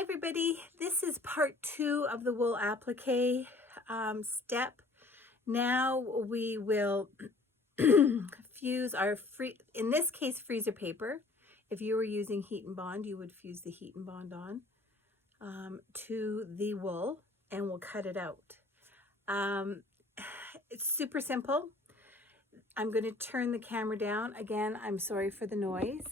Hi everybody, this is part 2 of the wool applique step. Now we will fuse our in this case, freezer paper. If you were using heat and bond, you would fuse the heat and bond on to the wool and we'll cut it out. It's super simple. I'm going to turn the camera down. Again, I'm sorry for the noise.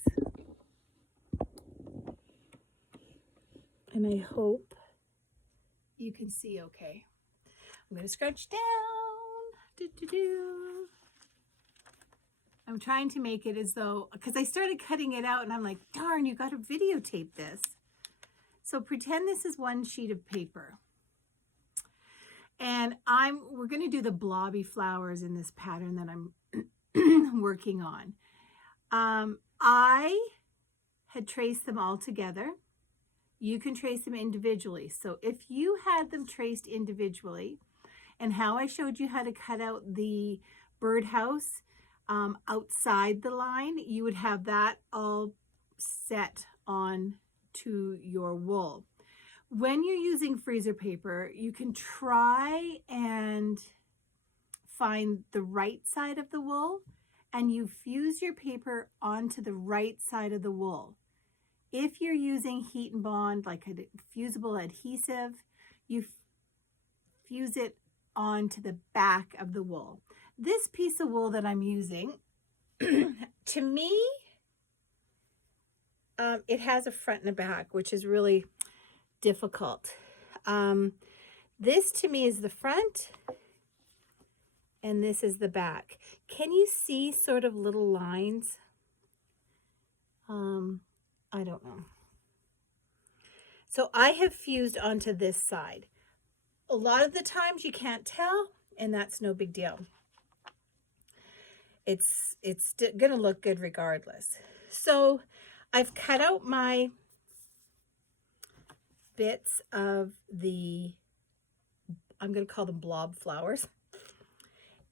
And I hope you can see okay. I'm going to scrunch down. I'm trying to make it as though, because I started cutting it out and I'm like, darn, you got to videotape this. So pretend this is one sheet of paper. And we're going to do the blobby flowers in this pattern that I'm working on. I had traced them all together. You can trace them individually. So if you had them traced individually, and how I showed you how to cut out the birdhouse outside the line, you would have that all set on to your wool. When you're using freezer paper, you can try and find the right side of the wool, and you fuse your paper onto the right side of the wool. If you're using heat and bond, like a fusible adhesive, you fuse it onto the back of the wool. This piece of wool that I'm using, to me, it has a front and a back, which is really difficult. This to me is the front, and this is the back. Can you see sort of little lines? I don't know. So I have fused onto this side. A lot of the times you can't tell, and that's no big deal. It's going to look good regardless. So I've cut out my bits of the, I'm going to call them blob flowers.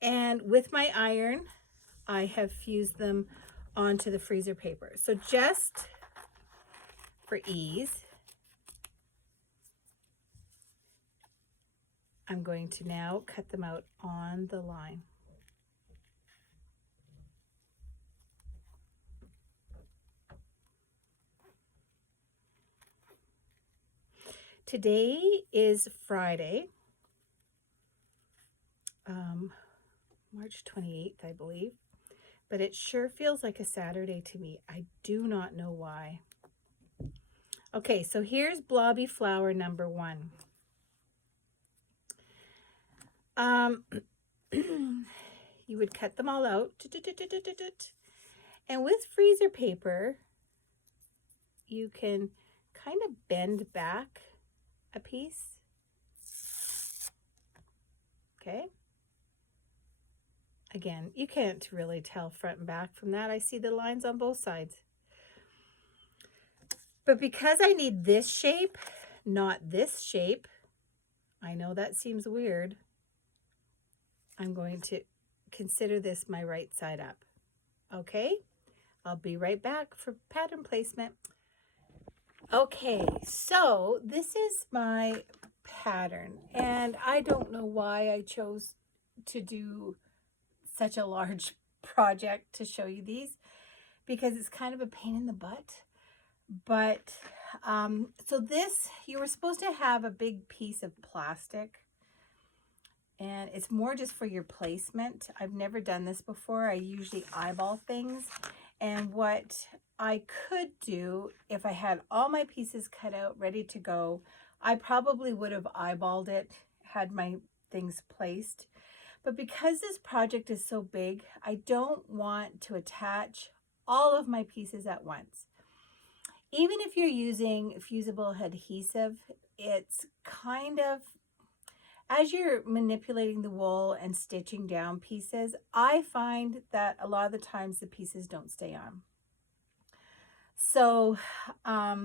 And with my iron, I have fused them onto the freezer paper. So just for ease, I'm going to now cut them out on the line. Today is Friday, March 28th, I believe, but it sure feels like a Saturday to me. I do not know why. Okay, so here's blobby flower number 1. You would cut them all out. And with freezer paper, you can kind of bend back a piece. Okay. Again, you can't really tell front and back from that. I see the lines on both sides. But because I need this shape, not this shape, I know that seems weird, I'm going to consider this my right side up. Okay, I'll be right back for pattern placement. Okay, so this is my pattern, and I don't know why I chose to do such a large project to show you these, because it's kind of a pain in the butt. But so this, you were supposed to have a big piece of plastic, and it's more just for your placement. I've never done this before. I usually eyeball things, and what I could do if I had all my pieces cut out ready to go, I probably would have eyeballed it, had my things placed. But because this project is so big, I don't want to attach all of my pieces at once. Even if you're using fusible adhesive, it's kind of, as you're manipulating the wool and stitching down pieces, I find that a lot of the times the pieces don't stay on. So I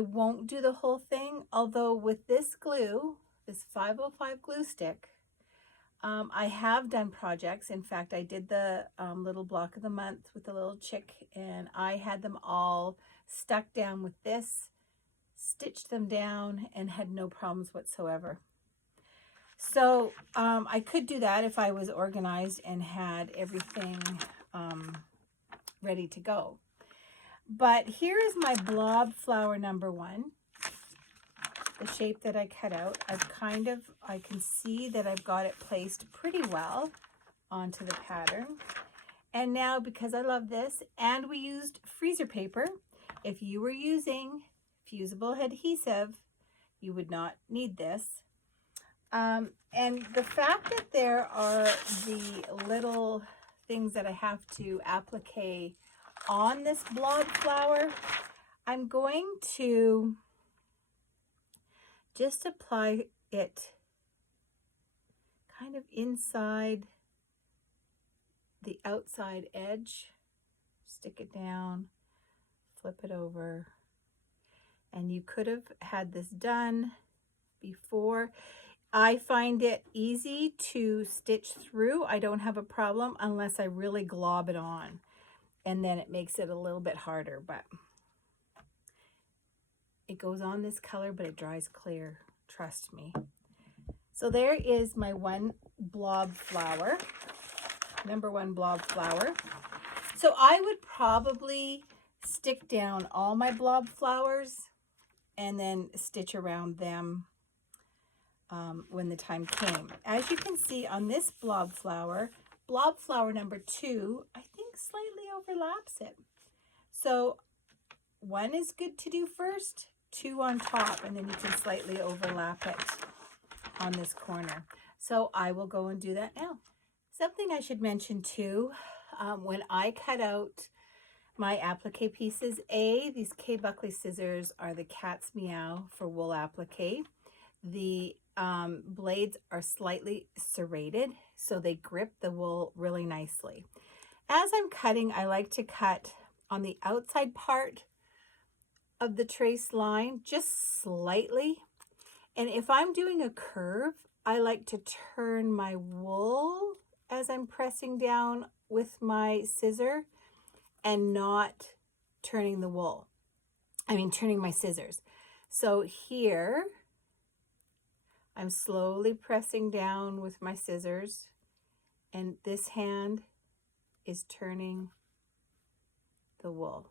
won't do the whole thing, although with this glue, this 505 glue stick, I have done projects. In fact, I did the little block of the month with the little chick, and I had them all stuck down with this stitched them down and had no problems whatsoever. So I could do that if I was organized and had everything ready to go. But here is my blob flower number 1, the shape that I cut out. I can see that I've got it placed pretty well onto the pattern. And now, because I love this, and we used freezer paper, if you were using fusible adhesive, you would not need this. And the fact that there are the little things that I have to applique on this blob flower, I'm going to just apply it kind of inside the outside edge, stick it down, flip it over, and you could have had this done before. I find it easy to stitch through. I don't have a problem unless I really glob it on, and then it makes it a little bit harder, but it goes on this color, but it dries clear, trust me. So there is my one blob flower, number 1 blob flower. So I would probably stick down all my blob flowers and then stitch around them when the time came. As you can see on this blob flower number 2, I think slightly overlaps it. So 1 is good to do first, 2 on top, and then you can slightly overlap it on this corner. So I will go and do that now. Something I should mention too, when I cut out my applique pieces, these K. Buckley scissors are the Cat's Meow for wool applique. The blades are slightly serrated, so they grip the wool really nicely. As I'm cutting, I like to cut on the outside part of the trace line, just slightly. And if I'm doing a curve, I like to turn my wool as I'm pressing down with my scissor and not turning the wool. Turning my scissors. So here, I'm slowly pressing down with my scissors, and this hand is turning the wool.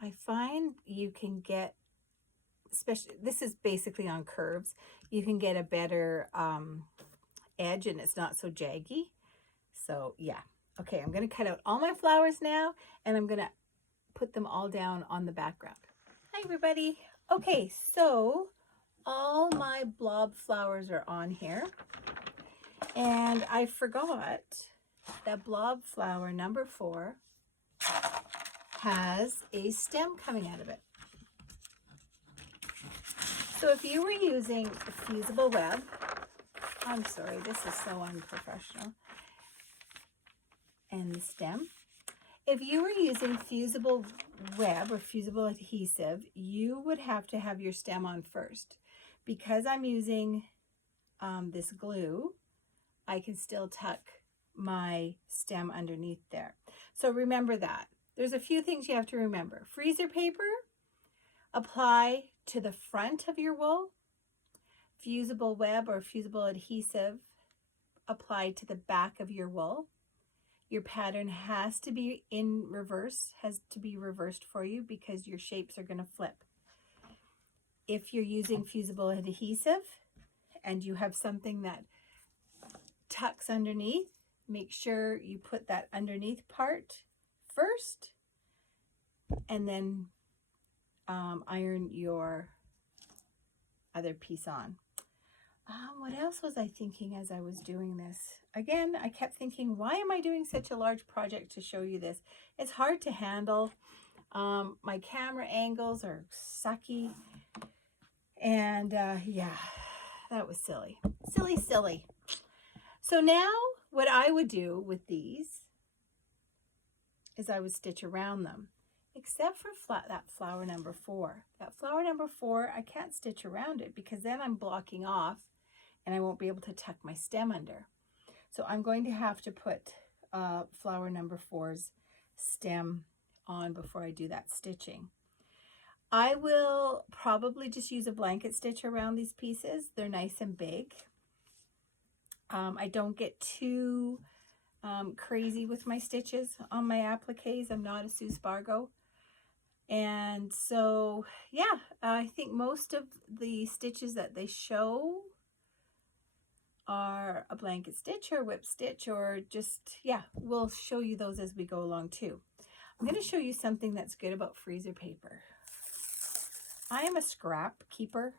I find you can get, especially, this is basically on curves, you can get a better edge and it's not so jaggy. So yeah. Okay, I'm going to cut out all my flowers now, and I'm going to put them all down on the background. Hi everybody. Okay, so all my blob flowers are on here, and I forgot that blob flower number 4 has a stem coming out of it. So if you were using fusible web, I'm sorry, this is so unprofessional, and the stem. If you were using fusible web or fusible adhesive, you would have to have your stem on first. Because I'm using this glue, I can still tuck my stem underneath there. So remember that. There's a few things you have to remember. Freezer paper, apply to the front of your wool. Fusible web or fusible adhesive, apply to the back of your wool. Your pattern has to be in reverse, has to be reversed for you because your shapes are going to flip. If you're using fusible adhesive and you have something that tucks underneath, make sure you put that underneath part first and then iron your other piece on. What else was I thinking as I was doing this? Again, I kept thinking, why am I doing such a large project to show you this? It's hard to handle. My camera angles are sucky. And yeah, that was silly. Silly. So now what I would do with these is I would stitch around them, except for that flower number 4. That flower number 4, I can't stitch around it because then I'm blocking off and I won't be able to tuck my stem under. So I'm going to have to put flower number 4's stem on before I do that stitching. I will probably just use a blanket stitch around these pieces. They're nice and big. I don't get too crazy with my stitches on my appliques. I'm not a Spargo. And so, yeah, I think most of the stitches that they show are a blanket stitch or whip stitch, or just, yeah, we'll show you those as we go along too. I'm going to show you something that's good about freezer paper. I am a scrap keeper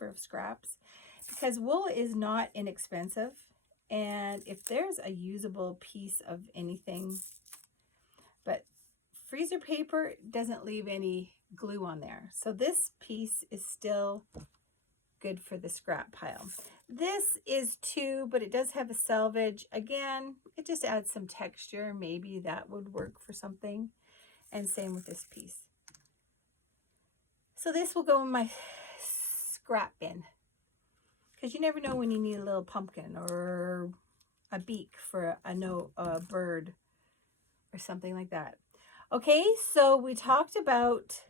of scraps, because wool is not inexpensive, and if there's a usable piece of anything, but freezer paper doesn't leave any glue on there, so this piece is still good for the scrap pile. This is too, but it does have a selvage. Again, it just adds some texture. Maybe that would work for something. And same with this piece. So this will go in my scrap bin, because you never know when you need a little pumpkin or a beak for a bird or something like that. Okay, so we talked about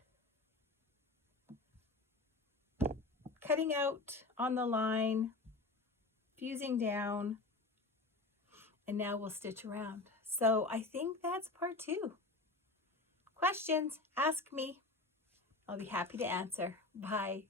cutting out on the line, fusing down, and now we'll stitch around. So I think that's part 2. Questions, ask me. I'll be happy to answer. Bye.